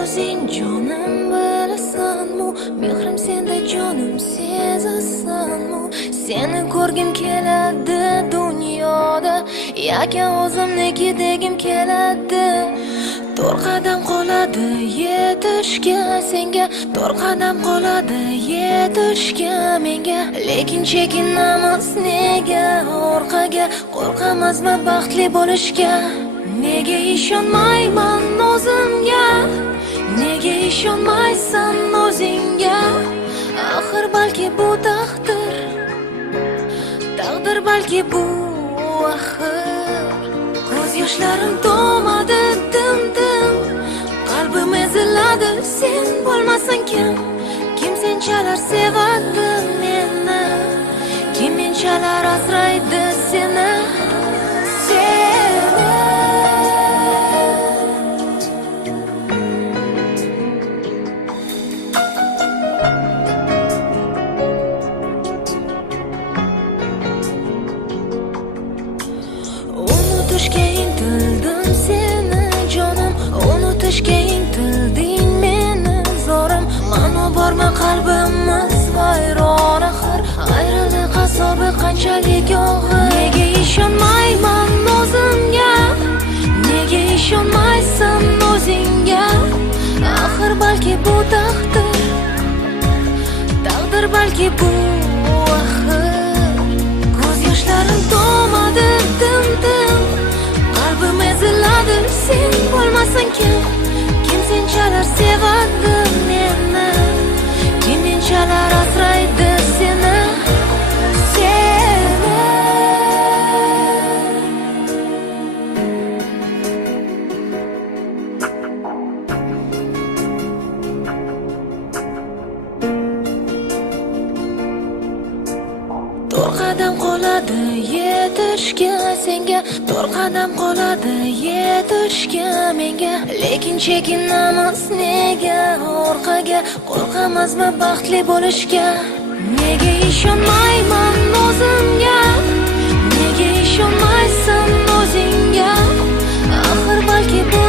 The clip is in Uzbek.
o'zing jonim bilasanmi? Mehrim senda jonim sezasanmi? Seni ko'rgim keladi dunyoda, yakan o'zimniki degim keladi. To'rt qadam qoladi yetishga senga, to'rt qadam qoladi yetishga menga. Lekin chekinamiz nega orqaga, qo'rqamizmi baxtli bo'lishga? Nega ishonmayman o'zimga? Nega ishonmaysan o'zingga? Axir balki bu taqdir, taqdir balki bu axir. Ko'z yoshlarim to'madi dim-dim, qalbim eziladi sen bo'lmasang kim? Kim senchalar sevadi meni? Kim menchalar asraydi seni? Unutishga intildim seni jonim, unutishga intilding meni zorim. Mana borma qalbimiz vayron axir, ayriliq azobi qanchalik og'ir. Nega ishonmayman o'zimga? Nega ishonmaysan o'zingga? Axir balki bu taqdir, taqdir balki bu axir. Ko'z yoshlarim to'madi dim-dim, qalbim eziladi sen bo'lmasang kim? Kim senchalar sevadi meni? Kim menchalar asraydi seni? To'rt qadam qoladi yetishga senga, to'rt qadam qoladi yetishga menga. Lekin chekinamiz nega orqaga, qo'rqamizmi baxtli bo'lishga? Nega ishonmayman o'zimga? Nega ishonmaysan o'zingga? Axir balki bu